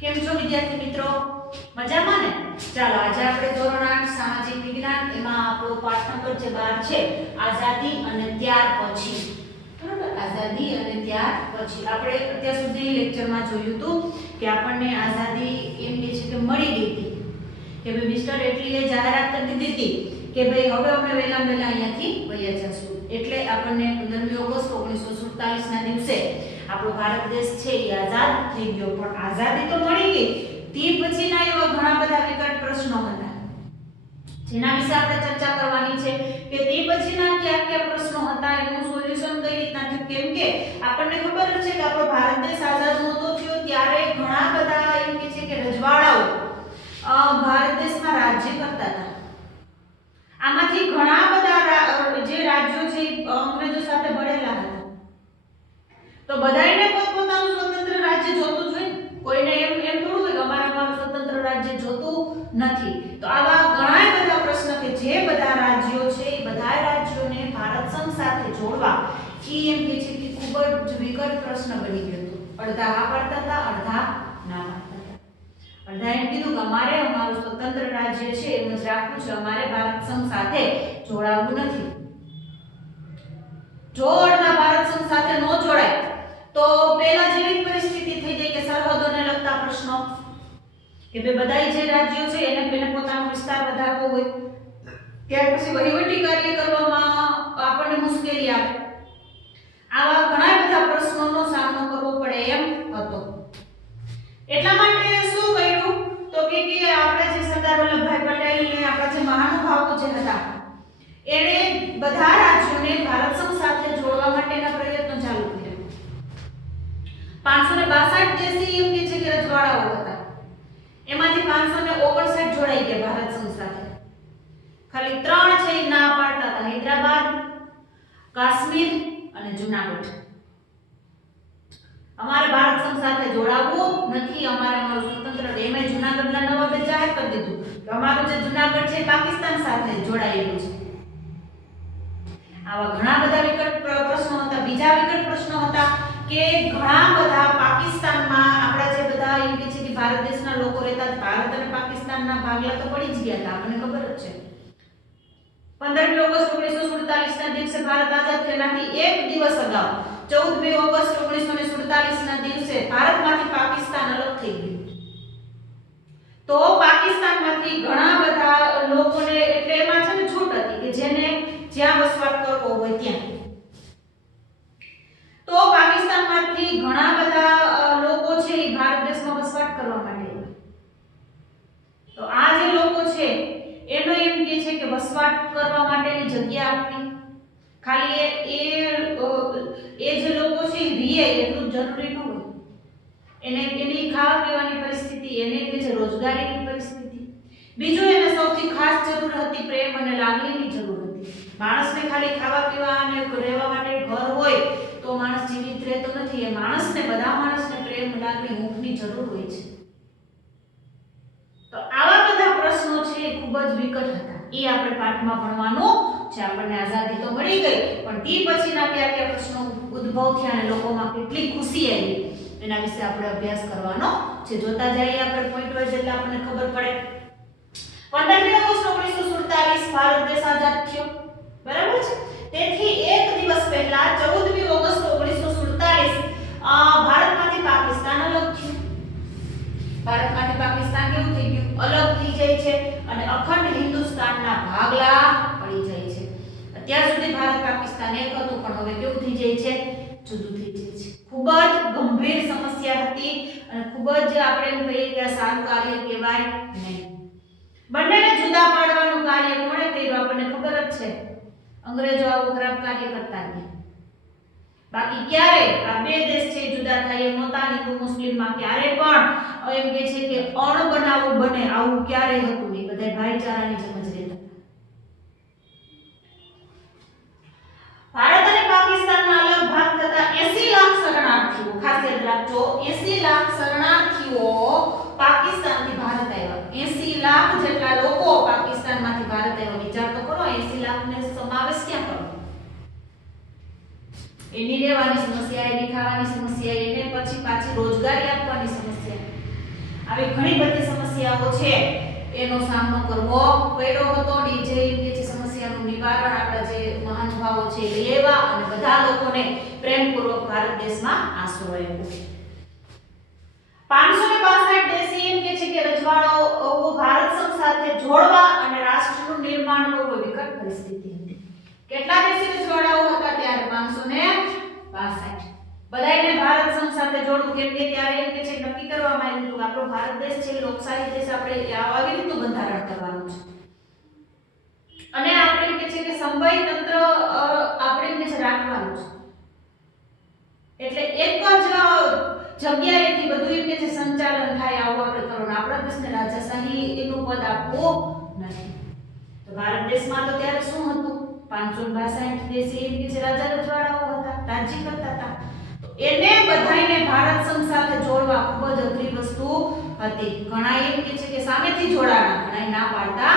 કેમ છો વિદ્યાર્થી મિત્રો? મજામાં ને? ચાલો આજે આપણે ધોરણ 8 સામાજિક વિજ્ઞાન એમાં આપણો પાઠ નંબર જે 12 છે આઝાદી અને ત્યાર પછી. બરાબર, આઝાદી અને ત્યાર પછી આપણે અત્યાર સુધી લેક્ચરમાં જોયું હતું કે આપણને આઝાદી એમ કે છે કે મળી ગઈ હતી કે ભાઈ મિસ્ટર એટલીએ જાહેરાત કરી દીધી હતી કે ભાઈ હવે અમે વહેલા અહીંયાથી વયા જશું. એટલે આપણને 15મી ઓગસ્ટ 1947 ના દિવસે આપણો ભારત દેશ છે એ આઝાદ થઈ ગયો. પણ આઝાદી તો મળી ગઈ, તે પછીના એવા ઘણા બધા વિકટ પ્રશ્નો હતા જેના વિશે આપણે ચર્ચા કરવાની છે કે તે પછીના કયા કયા પ્રશ્નો હતા, એનું સોલ્યુશન કઈ રીતના થયું. કેમ કે આપણને ખબર જ છે કે આપણો ભારત દેશ આઝાદ નહોતો થયો ત્યારે ઘણા બધા એમ કે છે કે રજવાડાઓ ભારત દેશમાં રાજ્ય કરતા હતા. આમાંથી ઘણા બધા જે રાજ્યો છે અંગ્રેજો સાથે ભળેલા હતા. તો બધાયને પોતપોતાનું સ્વતંત્ર રાજ્ય જોતું જ હોય. કોઈને એમ થોડું હોય કે અમારું સ્વતંત્ર રાજ્ય જોતું નથી. તો આવા ઘણા બધા પ્રશ્ન કે જે બધા રાજ્યો છે એ બધા રાજ્યોને ભારત સંઘ સાથે જોડવા એ એમ કે છે કે ખૂબ જ વિકટ પ્રશ્ન બની ગયો હતો. અડધા હા પાડતા હતા, અડધા ના પાડતા હતા. અડધા એમ કીધું કે અમારે અમારું સ્વતંત્ર રાજ્ય છે એમ જ રાખવું છે, અમારે ભારત સંઘ સાથે જોડાવવું નથી. જો અડધા ભારત સંઘ સાથે ન જોડાય તો પહેલા જેવી પરિસ્થિતિ થઈ જાય કે સરહદોને લગતા પ્રશ્નો કે બધાય જે રાજ્યો છે એને પોતાનો વિસ્તાર વધારવો હોય, ત્યાર પછી વહીવટી કાર્ય કરવામાં આપણને મુશ્કેલી આવે. આવા ઘણા બધા પ્રશ્નોનો સામનો કરવો પડે એમ હતો. એટલા માટે શું કર્યું તો કે આપણે જે સરદાર વલ્લભભાઈ પટેલ ને આપણા જે મહાનુભાવો જે હતા એણે બધા રાજ્યોને ભારત સંઘ સાથે જોડવા માટેના પ્રયત્નો ચાલુ કર્યા. 562 દેશી એમ કે છે કે રજવાડાઓ હતા, એમાંથી 559 જોડાઈ ગયા ભારત સંઘ સાથે. ખાલી 3 છે ના પાડતા હતા, હૈદરાબાદ, કાશ્મીર અને જૂનાગઢ. અમારે ભારત સંઘ સાથે જોડાવવું નથી, અમારે અમારું સ્વતંત્ર. એમાં જૂનાગઢના નવાબે જાહેર કરી દીધું કે અમારું જે જૂનાગઢ છે પાકિસ્તાન સાથે જોડાયેલું છે. આવા ઘણા બધા વિકટ પ્રશ્નો હતા. બીજા વિકટ પ્રશ્નો હતા કે ઘણા બધા પાકિસ્તાનમાં આપણા જે બધા એમ કે છે કે ભારત દેશના લોકો રહેતા, ભારત અને પાકિસ્તાનના ભાગલા તો પડી જ ગયા હતા, આપણને ખબર જ છે. 15મી ઓગસ્ટ 1947 ના દિવસે ભારત આઝાદ થયાનાથી એક દિવસ અગાઉ 14મી ઓગસ્ટ 1947 ના દિવસે ભારતમાંથી પાકિસ્તાન અલગ થઈ ગયું. તો પાકિસ્તાનમાંથી ઘણા બધા લોકોને એટલે એમાં છે ને છૂટ હતી કે જેને જ્યાં વસવાટ કરવો હોય ત્યાં. તો પાકિસ્તાનમાંથી ઘણા બધા લોકો છે એ ભારત દેશમાં વસવાટ કરવા માટે. તો આ જે લોકો છે એનો એમ કે છે કે વસવાટ કરવા માટેની જગ્યા આપવી. ખાલી એ જે લોકો છે એ રીએ એટલું જરૂરી ન હોય. એની ખાવા પીવાની પરિસ્થિતિ, એને કે છે રોજગારીની પરિસ્થિતિ. બીજું એને સૌથી ખાસ જરૂર હતી પ્રેમ અને લાગણીની જરૂર હતી. માણસને ખાલી ખાવા પીવા અને રહેવા માટે ઘર હોય તો માણસ જીવિત રહેતો નથી. એ માણસને, બધા માણસને પ્રેમ, લાગણી, હૂંફની જરૂર હોય છે. તો આવા બધા પ્રશ્નો છે એ ખૂબ જ વિકટ હતા. એ આપણે પાઠમાં ભણવાનું છે. આપણને આઝાદી તો મળી ગઈ, પણ તે પછીના કયા કયા પ્રશ્નો ઉદ્ભવ થયા અને લોકોમાં કેટલી ખુશી આવી એના વિશે આપણે અભ્યાસ કરવાનો છે. જોતા જઈએ આપણે પોઈન્ટ વાઇઝ એટલે આપણને ખબર પડે. 15મી ઓગસ્ટ 1947 ભારત દેશ આઝાદ થયો, બરાબર છે. તેથી એક દિવસ પહેલા 14મી ઓગસ્ટ 1947 ભારતમાંથી પાકિસ્તાન અલગ થયું. ભારતમાંથી પાકિસ્તાન કેવું થઈ ગયું? અલગ થઈ જાય છે અને અખંડ હિન્દુસ્તાનના ભાગલા પડી જાય છે. અત્યાર સુધી ભારત પાકિસ્તાન એક હતું, પણ હવે કેવું થઈ જાય છે? જુદું થઈ જાય છે. ખૂબ જ ગંભીર સમસ્યા હતી અને ખૂબ જ આપણે એમ કહીએ કે સારું કાર્ય કહેવાય નહીં. બંનેને જુદા પાડવાનું કાર્ય કોણે કર્યું? આપણને ખબર જ છે, અંગ્રેજો આવું ખરાબ કાર્ય કરતા ગયા. બાકી ક્યારે આ બે દેશ છે જુદા થાય એમ નહોતા. હિન્દુ મુસ્લિમમાં ક્યારે પણ એમ કે છે કે અણબનાવું બને આવું ક્યારે હતું નહીં. બધા ભાઈચારાની સમજ રહેતા. ભારત અને પાકિસ્તાનના અલગ ભાગ થતા 80 લાખ શરણાર્થીઓ, ખાસ યાદ રાખજો, 80 લાખ શરણાર્થીઓ પાકિસ્તાનથી ભારત આવ્યા. 80 લાખ જેટલા લોકો પાકિસ્તાનમાંથી ભારત આવ્યા. વિચાર તો કરો, 80 લાખને સમાવેશ ક્યાં કરો? એની રહેવાની સમસ્યા, એની ખાવાની સમસ્યા, એને પછી પાછી રોજગારી આપવાની સમસ્યા. આવી ઘણી બધી સમસ્યાઓ છે એનો સામનો કરવો પડ્યો હતો. જે જે સમસ્યાનું નિવારણ આપણા જે મહાનુભાવો છે લેવા અને બધા લોકોને પ્રેમપૂર્વક ભારત દેશમાં આશરો આપ્યો. 562 દેશી એમ કે છે કે રજવાડાઓ ભારત સંઘ સાથે જોડવા અને રાષ્ટ્રનું નિર્માણ કરવું વિકટ પરિસ્થિતિ હતી. કેટલા દેશી રજવાડાઓ હતા ત્યારે? 562. બધાયને ભારત સંઘ સાથે જોડવું, કેમ કે ત્યારે એમ કે છે નક્કી કરવામાં આવ્યું હતું આપણો ભારત દેશ છે લોકશાહી દેશ, આપણે આવી રીતનું બંધારણ કરવાનું છે અને આપણે એમ કે છે કે સંવય તંત્ર આપણે એમ કે છે રાખવાનું છે. એટલે એક જ જગ્યાએથી બધું એમ કે છે સંચાલન થાય આવું આપણે કરવાનું. આપણા દેશને રાજાશાહી એનું પદ આપવું નથી. તો ભારત દેશમાં તો ત્યારે શું હતું? 562 દેશી એમ કે છે રાજા રજવાડાઓ હતા, રાજ્ય કરતા હતા. એને બધાયને ભારત સંઘ સાથે જોડવા ખૂબ જ અઘરી વસ્તુ હતી. ઘણા એમ કે છે કે સામેથી જોડાણા, ઘણા ના પાડતા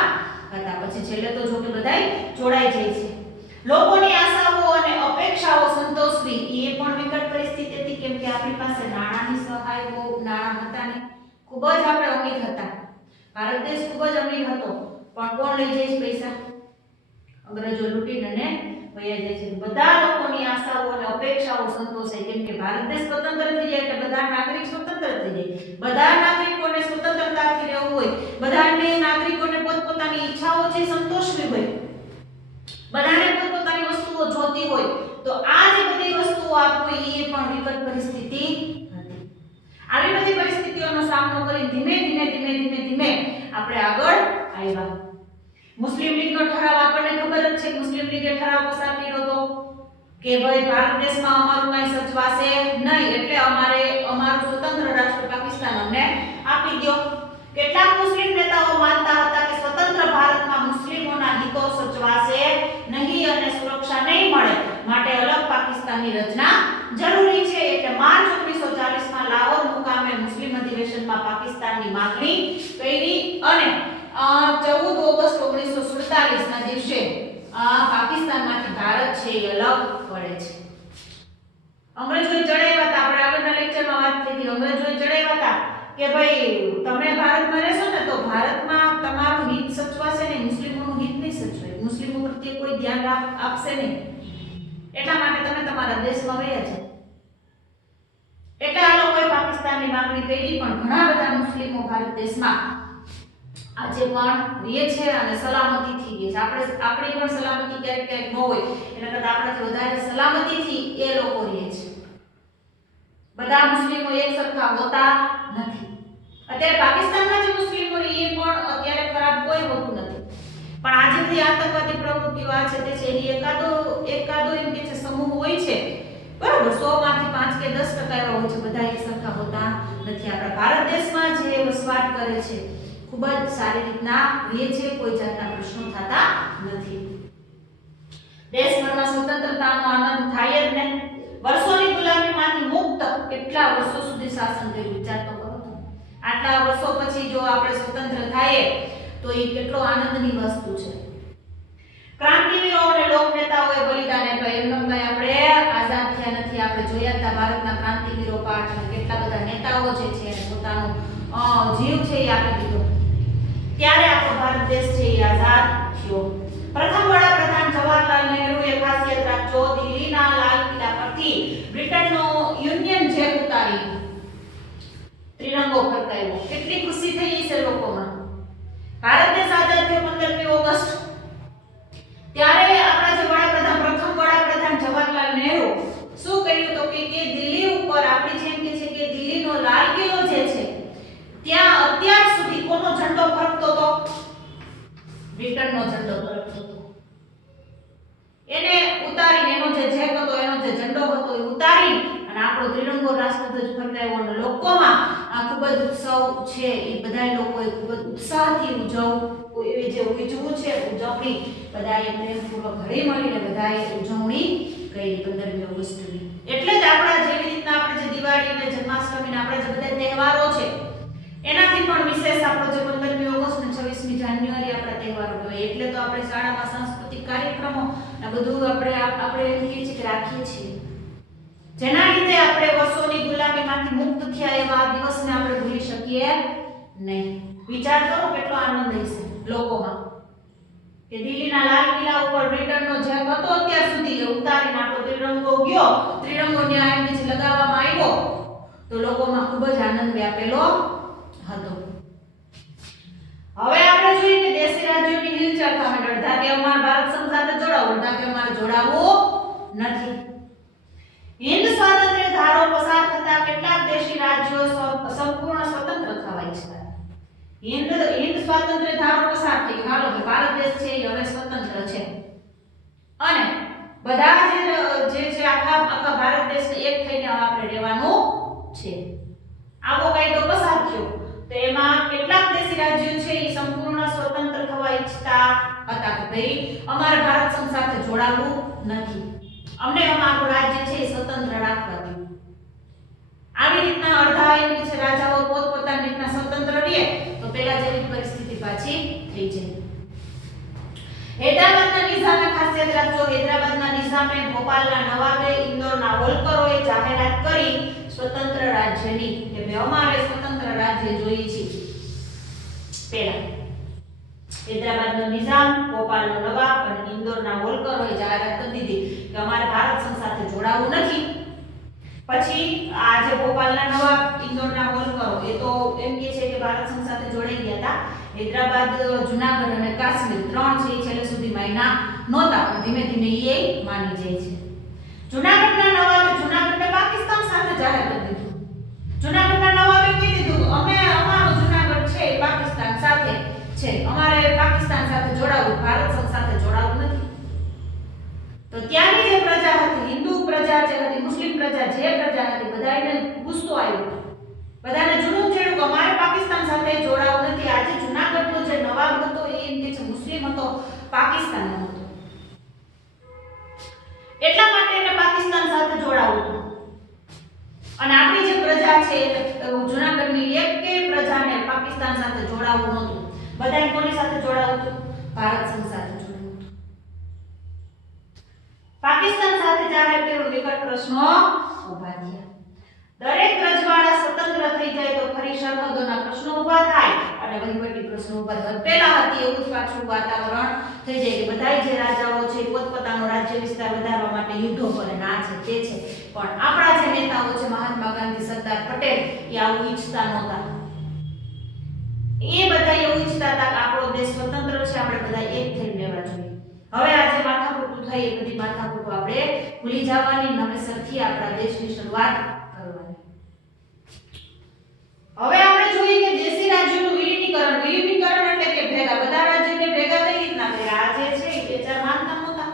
હતા. પછી છેલ્લે તો જો કે બધાય જોડાઈ જાય છે. લોકોની આશાઓ અને અપેક્ષાઓ સંતોષવી એ પણ વિકટ પરિસ્થિતિ હતી, કેમ કે આપણી પાસે નાણાંની સહાય બહુ નાણાં હતા ને, ખૂબ જ આપણે અમીર હતા. ભારત દેશ ખૂબ જ અમીર હતો, પણ કોણ લઈ જાય છે પૈસા? અંગ્રેજો લૂંટીને ને વયા જાય છે. બધા લોકોની આશાઓ અને અપેક્ષાઓ સંતોષાય, કેમ કે ભારત દેશ સ્વતંત્ર થઈ જાય એટલે બધા નાગરિક સ્વતંત્ર થઈ જાય. બધા નાગરિકોને સ્વતંત્રતાથી રહેવું હોય, બધાને નાગરિકોને પોતપોતાની ઈચ્છાઓ છે સંતોષવી હોય, બધાને પોતપોતાની વસ્તુઓ જોતી હોય, તો આ જે બધી વસ્તુઓ આપવી એ પણ વિકટ પરિસ્થિતિ હતી. આવી બધી પરિસ્થિતિઓનો સામનો કરી ધીમે આપણે આગળ આવ્યા. મુસ્લિમ લીગનો ઠરાવ આપણને ખબર જ છે. મુસ્લિમ લીગે ઠરાવ પસાર કર્યો હતો કે ભાઈ ભારત દેશમાં અમારું કઈ સચવાશે નહીં, એટલે અમારું સ્વતંત્ર રાષ્ટ્ર પાકિસ્તાન અમને આપી દો. કેટલાક મુસ્લિમ નેતાઓ માનતા હતા કે સ્વતંત્ર ભારતમાં મુસ્લિમોના હિતો સચવાશે નહીં અને સુરક્ષા નહીં મળે, માટે અલગ પાકિસ્તાનની રચના જરૂરી છે. એટલે માર્ચ 1940 માં લાહોર મુકામે મુસ્લિમ અધિવેશનમાં પાકિસ્તાનની માંગણી કરી અને 14 ઓગસ્ટ 1947 ના દિવસે પાકિસ્તાનમાંથી ભારત છે એ અલગ પડે છે. અંગ્રેજોએ ચડાવ્યા હતા, આપણે આગળના લેક્ચરમાં વાત કરી, અંગ્રેજોએ ચડાવ્યા હતા કે ભાઈ તમે ભારતમાં રહેશો ને તો ભારતમાં તમારું હિત સચવાશે ને, મુસ્લિમોનું હિત નહીં સચવાય, મુસ્લિમો પ્રત્યે કોઈ ધ્યાન આપશે નહીં, એટલા માટે તમે તમારા દેશમાં વયા જાઓ. એટલે આ લોકોએ પાકિસ્તાનની માંગણી કરી, પણ ઘણા બધા મુસ્લિમો ભારત દેશમાં આજે પણ રહે છે અને સલામતીથી રહે છે. આપણી પણ સલામતી ક્યારેક ન હોય, એના કરતાં આપણાથી વધારે સલામતીથી એ લોકો રહે છે. બધા મુસ્લિમો એક સરખા હોતા નથી. અત્યારે પાકિસ્તાનના જે મુસ્લિમો રહે એ પણ અત્યારે ખરાબ કોઈ હોતું નથી, પણ આજે જે આતંકવાદી પ્રવૃત્તિઓ આ છે તે છે એની એકાદો એમ કે છે સમૂહ હોય છે, બરાબર, 100 માંથી 5 કે 10% એવા હોય છે, બધા એક સરખા હોતા નથી. આપણા ભારત દેશમાં જે વસવાટ કરે છે ખૂબ જ સારી રીતના રહે છે, કોઈ જાતના પ્રશ્નો થતા નથી. દેશભરમાં સ્વતંત્રતાનો આનંદ થાય જ નહીં. વર્ષોની ગુલામીમાંથી મુક્ત કેટલા વર્ષો સુધી શાસન કર્યું, વિચાર તો કરો તો. આટલા વર્ષો પછી જો આપણે સ્વતંત્ર થાય તો એ કેટલો આનંદની વસ્તુ છે. ક્રાંતિવીરો અને લોક નેતાઓએ બલિદાન આપ્યા. એમનેમ કઈ આપણે આઝાદ થયા નથી. આપણે જોયા હતા ભારતના ક્રાંતિવીરો પાઠ અને કેટલા બધા નેતાઓ જે છે પોતાનો જીવ છે એ આપી દીધો, ત્યારે આપણો ભારત દેશ છે એ આઝાદ થયો. પ્રથમ વડાપ્રધાન જવાહરલાલ નહેરુએ ખાસિયત રાખજો, દિલ્હીના લાલ કિલ્લા પરથી બ્રિટનનો યુનિયન જેક ઉતારી ત્રિરંગો ફરકાવ્યો. કેટલી ખુશી થઈ છે લોકોમાં. ભારત દેશ આઝાદ થયો 15મી ઓગસ્ટ. ત્યારે આપણા જે વડાપ્રધાન, પ્રથમ વડાપ્રધાન જવાહરલાલ નહેરુ શું કર્યું તો કે દિલ્હી ઉપર આપણી જેમ કે છે કે દિલ્હીનો લાલ કિલ્લો જે છે ત્યાં અત્યાર સુધી કોનો ઝંડો ફરકતો હતો? બ્રિટનનો ઝંડો ફરકતો હતો. એને ઉતારીને એનો જે જેક હતો, એનો જે ઝંડો હતો એ ઉતારી અને આપણો ત્રિરંગો રાષ્ટ્રધ્વજ ફરકાવ્યો અને લોકોમાં આ ખૂબ જ ઉત્સવ છે એ બધા લોકોએ ખૂબ જ ઉત્સાહથી ઉજવવું, એ જે ઉજવું છે ઉજવણી બધાએ પ્રેમપૂર્વક ઘરે મળીને બધાએ ઉજવણી કરી 15મી ઓગસ્ટની. એટલે જ આપણા જેવી રીતના આપણે જે દિવાળી અને જન્માષ્ટમી ને આપણે જે બધા તહેવારો છે એનાથી પણ વિશેષ આપણો જે 15મી ઓગસ્ટ અને 26મી જાન્યુઆરી આપણા તહેવારો કહેવાય. એટલે તો આપણે શાળામાં સાંસ્કૃતિક કાર્યક્રમો આ બધું આપણે એમ કહીએ છીએ કે રાખીએ છીએ, જેના લીધે આપણે વર્ષોની ગુલામીમાંથી મુક્ત થયા એવા દિવસને આપણે ભૂલી શકીએ નહીં. વિચાર કરો કેટલો આનંદ હશે લોકોમાં કે દિલ્હીના લાલ કિલ્લા ઉપર બ્રિટનનો જે હતો અત્યાર સુધી એ ઉતારીને આપણો ત્રિરંગો ગયો, ત્રિરંગોને આ નીચે લગાવવામાં આવ્યો તો લોકોમાં ખૂબ જ આનંદ વ્યાપેલો હતો. હવે આપણે જોઈએ કે દેશી રાજ્યોની હિલચાલ સામે અડધા કે અમાર ભારત સંઘ સાથે જોડાવું, અડધા કે અમારે જોડાવવું નથી. હિન્દ સ્વાતંત્ર્ય ધારો પસાર થતા કેટલાક દેશી રાજ્યો સંપૂર્ણ સ્વતંત્ર થવા ઈચ્છતા. હિન્દ સ્વાતંત્ર્ય ધારો પસાર થઈ ગયો, હાલો કે ભારત દેશ છે એ હવે સ્વતંત્ર છે અને બધા જે છે આખા ભારત દેશને એક થઈને આપણે રહેવાનું છે. આવો કાયદો પસાર થયો તો એમાં કેટલાક દેશી રાજ્યો છે એ સંપૂર્ણ સ્વતંત્ર થવા ઈચ્છતા હતા કે ભાઈ અમારે ભારત સંઘ સાથે જોડાવવું નથી, અમને અમારું રાજ્ય છે એ સ્વતંત્ર રાખવા દો. આવી રીતના અડધા એમ કે છે રાજાઓ પોતપોતાની રીતના સ્વતંત્ર રહે તો પેલા જેવી પરિસ્થિતિ પાછી થઈ જાય. હૈદરાબાદના નિઝામે ખાસ યાદ રાખજો, હૈદરાબાદના નિઝામે ભોપાલના નવાબે ઇન્દોરના હોલકરોએ જાહેરાત કરી સ્વતંત્ર રાજ્યની કે ભાઈ અમારે સ્વતંત્ર રાજ્ય જોઈએ છે. પહેલા હૈદરાબાદનો નિઝામ, ભોપાલનો નવાબ અને ઇન્દોરના હોલકરોએ જાહેરાત કરી દીધી કે અમારે ભારત સંઘ સાથે જોડાવું નથી. પછી આ જે ભોપાલના નવાબ, ઇન્દોરના હોલકરો એ તો એમ કહે છે કે ભારત સંઘ સાથે જોડાઈ ગયા હતા. હૈદરાબાદ, જૂનાગઢ અને કાશ્મીર ત્રણ છે એ છેલ્લે સુધી માયના નહોતા પણ ધીમે ધીમે એ માની જાય છે. જૂનાગઢના નવાબે જૂનાગઢને પાકિસ્તાન સાથે જાહેર કરી દીધું. જૂનાગઢના નવાબે કહી દીધું અમે અમારું જૂનાગઢ છે એ પાકિસ્તાન સાથે છે, અમારે પાકિસ્તાન સાથે જોડાવું, ભારત સંઘ સાથે જોડાવું નથી. તો ત્યાંની જે પ્રજા હતી, હિન્દુ પ્રજા જે હતી, મુસ્લિમ પ્રજા જે પ્રજા હતી, બધાને ગુસ્સો આવ્યો, બધાને જુનૂન ચડ્યું કે અમારે પાકિસ્તાન સાથે જોડાવું નથી. આજે જૂનાગઢનો જે નવાબ હતો એ એમ કે છે મુસ્લિમ હતો, પાકિસ્તાનનો હતો, એટલા માટે એને પાકિસ્તાન સાથે જોડાવું હતું. અને આપણી જે પ્રજા છે જૂનાગઢની એક કે પ્રજાને પાકિસ્તાન સાથે જોડાવું નહોતું. બધાને કોની સાથે જોડાવું હતું? ભારત સંઘ સાથે જોડાવું હતું. પાકિસ્તાન સાથે જાહેર કર્યું, વિકટ પ્રશ્નો ઊભા થયા. દરેક રજવાડા સ્વતંત્ર થઈ જાય તો ફરી સરહદોના પ્રશ્નો ઊભા થાય અને વહીવટી પ્રશ્નો ઊભા થાય. પહેલા હતી એવું જ પાછું વાતાવરણ થઈ જાય કે બધા જે રાજાઓ છે પોતપોતાનો રાજ્ય વિસ્તાર વધારવા માટે યુદ્ધો કરે, ના છે તે છે. પણ આપણા જે નેતાઓ છે મહાત્મા ગાંધી, સરદાર પટેલ એ આવું ઈચ્છતા નહોતા. એ બધા એવું ઈચ્છતા હતા કે આપણો દેશ સ્વતંત્ર છે, આપણે બધા એક થઈને રહેવા જોઈએ. હવે આજે માથાકૂટ થઈ એ બધી માથાકૂટ આપણે ભૂલી જવાની, નવેસરથી આપણા દેશની શરૂઆત કરવાની. હવે આપણે જોઈએ કે દેશી રાજ્યોનું વિલીનીકરણ. વિલીનીકરણ એટલે કે ભેગા, બધા રાજ્યોને ભેગા કઈ રીતના કર્યા? આ જે છે એ બે ચાર માનતા નહોતા,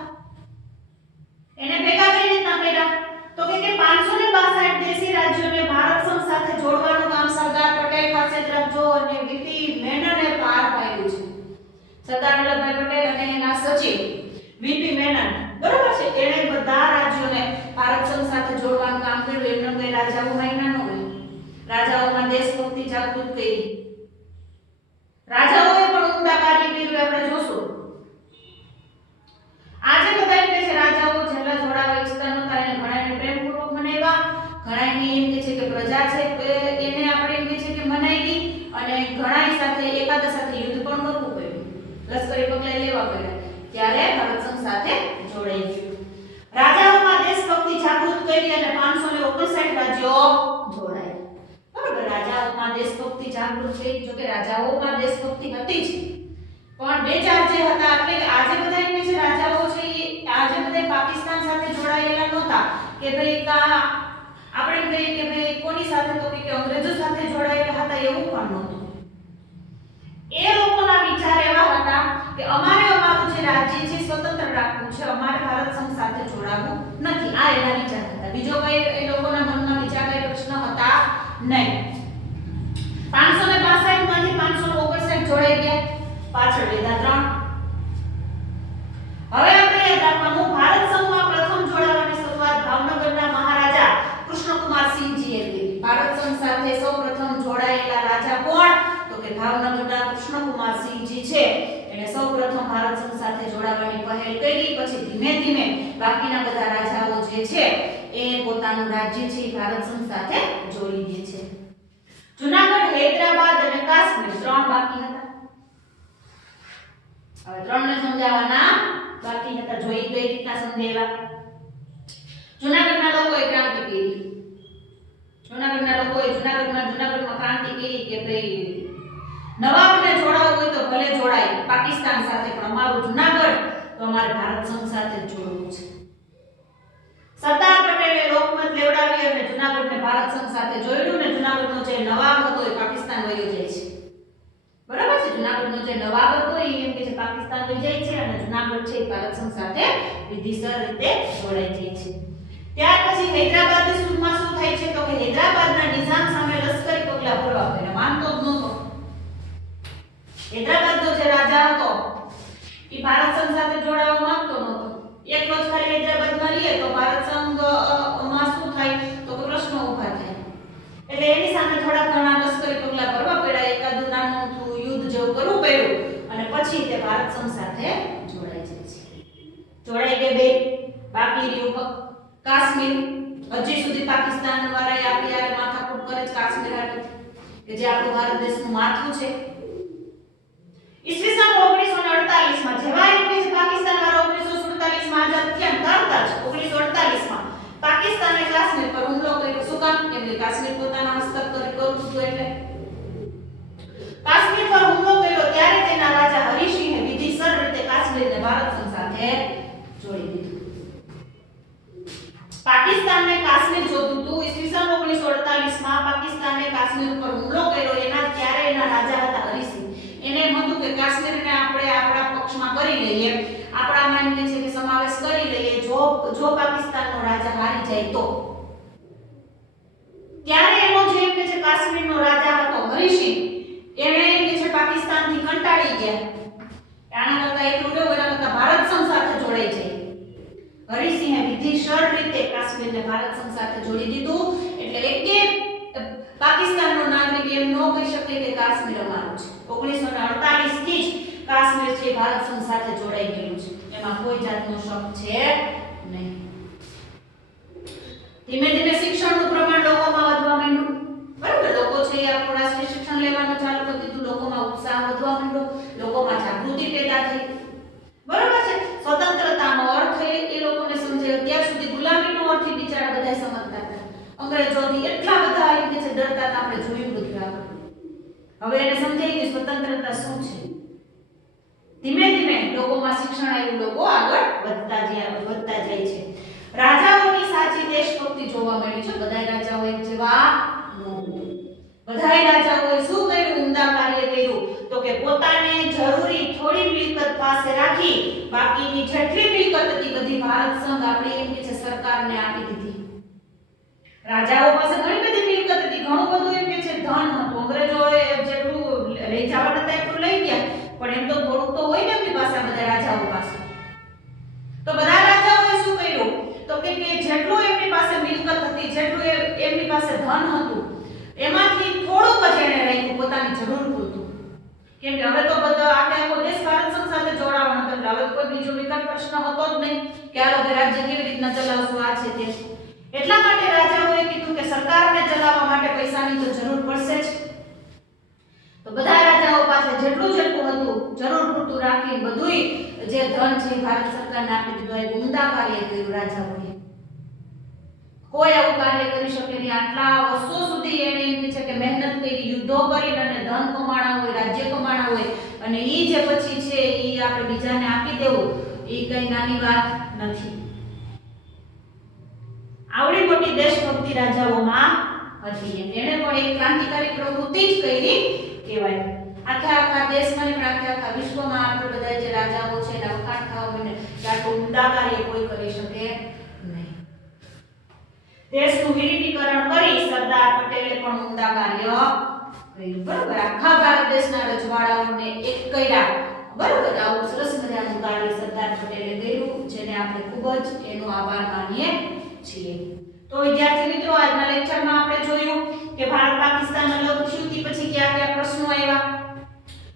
એને ભેગા કઈ રીતના કર્યા? તો કે 562 દેશી રાજ્યોને ભારત સંઘ સાથે જોડવાનું કામ સરદાર પટેલ, ખાસ યાદ રાખજો, અને વીપી મેનને પાર પાડ્યું છે. સરદાર વલ્લભભાઈ પટેલ અને એના સચિવ વીપી મેનન, બરોબર છે, એણે બધા રાજ્યોને ભારત સંઘ સાથે જોડવાનું કામ કર્યું. એમનો કઈ રાજાઓ માયના ન હોય, રાજાઓમાં દેશભક્તિ જાગૃત કરી, રાજાઓએ પણ ઉમદા કાર્ય કર્યું, આપણે જોશું. આજે બધા એમ કહે છે રાજાઓ જેટલા જોડાવા ઈચ્છતા નહોતા એને ઘણાને પ્રેમપૂર્વક મનાવ્યા, ઘણાને એમ કહે છે કે પ્રજા છે એને આપણે એમ કહે છે કે મનાવી, અને ઘણાની સાથે એકાદા સાથે યુદ્ધ પણ કરવું પડ્યું, લશ્કરી પગલાં લેવા પડ્યા, ત્યારે ભારત સંઘ સાથે જોડાઈ ગયું. રાજાઓમાં દેશભક્તિ જાગૃત કરી અને 559 રાજ્યો જોડાયા. બરાબર, રાજાઓમાં દેશભક્તિ જાગૃત થઈ. જો કે રાજાઓમાં દેશભક્તિ હતી જ, પણ બે ચાર જે હતા એટલે કે આજે બધા એમ છે રાજાઓ છે એ આજે બધા પાકિસ્તાન સાથે જોડાયેલા નહોતા કે ભાઈ આપણે કહીએ કે ભાઈ કોની સાથે, તો કે અંગ્રેજો સાથે જોડાયેલા હતા, એવું પણ નહોતું. એ લોકોના વિચાર એવા હતા કે અમારે અમારું જે રાજ્ય છે સ્વતંત્ર રાખવું છે, અમારે ભારત સંઘ સાથે જોડાવું નથી. આ એના વિચાર હતા. બીજો કઈ એ લોકોના મનમાં બીજા કઈ પ્રશ્ન હતા નહીં. 562 માંથી 559 જોડાઈ ગયા, પાછળ લીધા 3. હવે આપણે યાદ રાખવાનું, ભારત સંઘમાં પ્રથમ જોડાવાની શરૂઆત ભાવનગરના મહારાજા કૃષ્ણકુમારસિંહજીએ કરી. ભારત સંઘ સાથે સૌપ્રથમ જોડાયેલા રાજા કોણ? તો કે ભાવનગરના કૃષ્ણકુમારસિંહજી છે. એને સૌપ્રથમ ભારત સંઘ સાથે જોડાવાની પહેલ કરી. પછી ધીમે ધીમે બાકીના બધા રાજાઓ જે છે એ પોતાનું રાજ્ય છે ભારત સંઘ સાથે જોડી દે છે. જૂનાગઢ, હૈદરાબાદ અને કાશ્મીર ત્રણ બાકી હતા. હવે ત્રણને સમજાવવાના બાકી હતા. જોઈ કઈ રીતના સમજાવ્યા. જૂનાગઢના લોકોએ ક્રાંતિ કરી. જૂનાગઢમાં ક્રાંતિ કરી કે ભાઈ નવાબને જોડાવવું હોય તો ભલે જોડાય પાકિસ્તાન સાથે, પણ અમારું જૂનાગઢ તો અમારે ભારત સંઘ સાથે જ જોડવું છે. સરદાર પટેલે લોકમત લેવડાવી અને જૂનાગઢને ભારત સંઘ સાથે જોડ્યું ને જૂનાગઢનો જે નવાબ હતો એ પાકિસ્તાન વયો જાય છે. બરાબર છે. જૂનાગઢનો જે નવાબ હતો એ એમ કે છે પાકિસ્તાન વયો જાય છે અને જૂનાગઢ છે એ ભારત સંઘ સાથે વિધિસર રીતે જોડાઈ જાય છે. ત્યાર પછી હૈદરાબાદની સુરમાં શું થાય છે તો કે હૈદરાબાદના નિઝામ સામે લશ્કરી પગલા ભરવા પડ્યા. માનતો જ નહોતો. હૈદરાબાદનો જે રાજા હતો એ ભારત સંઘ સાથે જોડાવા માંગતો નહોતો. એકલો જ ખાલી હૈદરાબાદમાં રહીએ તો ભારત સંઘમાં શું થાય તો કે પ્રશ્નો ઊભા થાય. એટલે એની સામે થોડા ઘણા લશ્કરી પગલા ભરવા પડ્યા. એકાદું નાનું યુદ્ધ જેવું કરવું પડ્યું અને પછી તે ભારત સંઘ સાથે જોડાઈ જાય છે. જોડાઈ ગયા બે. બાકી રહ્યું કાશ્મીર. હજી સુધી પાકિસ્તાન વાળાએ આપણી યારે માથાકૂટ કરે છે કાશ્મીર હાટુ કે જે આપણું ભારત દેશનું માથું છે. ઈસવીસન 1948 માં જેવા ઇંગ્લિશ પાકિસ્તાન વાળા 1947 માં આઝાદ થયા તરત જ 1948 માં પાકિસ્તાને કાશ્મીર પર હુમલો કર્યો. શું કામ? કેમ કે કાશ્મીર પોતાના હસ્તક કરતું હતું એટલે કાશ્મીર પર હુમલો કર્યો. ત્યારે તેના રાજા હરિસિંહે વિધિસર રીતે કાશ્મીરને ભારત સંઘ સાથે જોડી દીધું. પાકિસ્તાનને કાશ્મીર જોતું હતું. ઈસવીસન 1948 માં પાકિસ્તાને કાશ્મીર પર હુમલો કર્યો. ત્યારે એના રાજા હતા હરિસિંહ. એને એમ હતું કે કાશ્મીરને આપણે આપણા પક્ષમાં કરી લઈએ, આપણામાં એમ છે કે સમાવેશ કરી લઈએ. જો પાકિસ્તાનનો રાજા હારી જાય તો ત્યારે એનો જે કે છે કાશ્મીરનો રાજા હતો હરિસિંહ, એને કે છે પાકિસ્તાનથી કંટાળી ગયા. આના કરતા એટલું રહેવું એના કરતા ભારત સંઘ સાથે જોડાઈ જાય. હરિસિંહે વિધિસર રીતે કાશ્મીરને ભારત સંઘ સાથે જોડી દીધું. એટલે એક પાકિસ્તાનનો નાગરિક એમ ન કહી શકે કે કાશ્મીર અમારું છે. 1948 થી જ કાશ્મીર છે ભારત સંઘ સાથે જોડાઈ ગયું છે. એમાં કોઈ જાતનો શક છે નહીં. ધીમે ધીમે શિક્ષણનું પ્રમાણ લોકોમાં વધવા માંડ્યું. બરાબર. લોકો છે આપણું રાષ્ટ્રીય શિક્ષણ લેવાનું ચાલુ કરી દીધું. લોકોમાં ઉત્સાહ વધવા માંડ્યો. લોકોમાં જાગૃતિ પેદા થઈ. બરાબર છે. સ્વતંત્રતાનો અર્થ એ લોકોને સમજાયો. ત્યાં સુધી ગુલામીનો અર્થ બિચારા બધા સમજતા હતા. અંગ્રેજોથી એટલા બધા એમ કે છે ડરતા હતા. આપણે જોયું બધું આગળ. હવે એને સમજાઈ ગયું સ્વતંત્રતા શું છે. ધીમે ધીમે લોકોમાં શિક્ષણ આવ્યું. લોકો આગળ વધતા જાય છે. રાજાઓની સાચી દેશભક્તિ જોવા મળી છે. બધા રાજાઓ એક જેવા નહોતા. બધા રાજાઓએ શું કર્યું? ઉમદા કાર્ય કર્યું. તો કે પોતાને જરૂરી થોડી મિલકત પાસે રાખી બાકીની જેટલી મિલકત હતી બધી ભારત સંઘ આપણી એમ કે છે સરકારને આપી દીધી. રાજાઓ પાસે ઘણી બધી મિલકત હતી. ઘણું બધું એમ કે છે ધન હતું. અંગ્રેજોએ જેટલું લઈ જવાનું હતું એટલું લઈ ગયા. પણ એમ તો થોડુંક તો હોય ને એમની પાસે બધા રાજાઓ પાસે. તો બધા રાજાઓએ શું કર્યું? તો કે જેટલું એમની પાસે મિલકત હતી, જેટલું એમની પાસે ધન હતું, એમાંથી થોડુંક જ એને રાખ્યું પોતાની જરૂર પૂરતું. કેમ કે હવે તો બધા આખો દેશ ભારત સંઘ સાથે જોડાવાનો હતો. હવે કોઈ બીજો વિકલ્પ પ્રશ્ન હતો જ નહીં કે આ લોકો રાજ્ય કેવી રીતના ચલાવશું આ છે તે. એટલા માટે રાજાઓએ કીધું કે સરકારને ચલાવવા માટે પૈસાની તો જરૂર પડશે જ. તો બધા રાજાઓ પાસે જેટલું હતું જરૂર પૂરતું રાખી બધુંય જે ધન છે ભારત સરકારને આપી દીધું. એક ઉમદા કાર્ય કર્યું રાજાઓએ. કોઈ આવું કાર્ય કરી શકે નહીં. આટલા વર્ષો સુધી એને એમ છે કે મહેનત કરી, યુદ્ધો કરીને અને ધન કમાણા હોય, રાજ્ય કમાણા હોય અને ઈ જે પછી છે ઈ આપણે બીજાને આપી દેવું ઈ કઈ નાની વાત નથી. આવડી મોટી દેશભક્તિ રાજાઓમાં હતી. એને પણ એક ક્રાંતિકારી પ્રવૃત્તિ જ કરી કહેવાય. આખા દેશમાં ને આખા વિશ્વમાં આપણે બધા જે રાજાઓ છે એના વખાણ થવા મને કે આટલું ઉમદા કાર્ય કોઈ કરી શકે નહીં. દેશનું વિલીનીકરણ કરી સરદાર પટેલે પણ ઉમદા કાર્ય કર્યું. બરાબર. આખા ભારત દેશના રજવાડાઓને એક કર્યા. બરાબર. આવું સરસ મજાનું કાર્ય સરદાર પટેલે કર્યું જેને આપણે ખૂબ જ એનો આભાર માનીએ છીએ. તો વિદ્યાર્થી મિત્રો આજના લેક્ચરમાં આપણે જોયું કે ભારત પાકિસ્તાન અલગ થયું તે પછી કયા કયા પ્રશ્નો આવ્યા.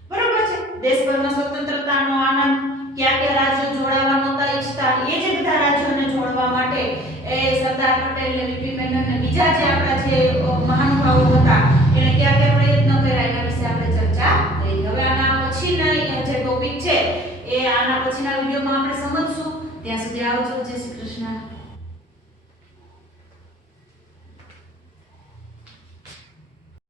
બરાબર છે. દેશભરમાં સ્વતંત્રતાનો આનંદ, કયા કયા રાજ્યો જોડાવા નહોતા ઈચ્છતા એ જે બધા રાજ્યોને જોડવા માટે એ સરદાર પટેલ ને વીપી મેનન ને બીજા જે આપણા જે મહાનુભાવો હતા એને કયા કયા પ્રયત્નો કર્યા એના વિશે આપણે ચર્ચા પછીના વિડીયોમાં આપણે સમજશું. ત્યાં સુધી આવજો. જય શ્રી કૃષ્ણ.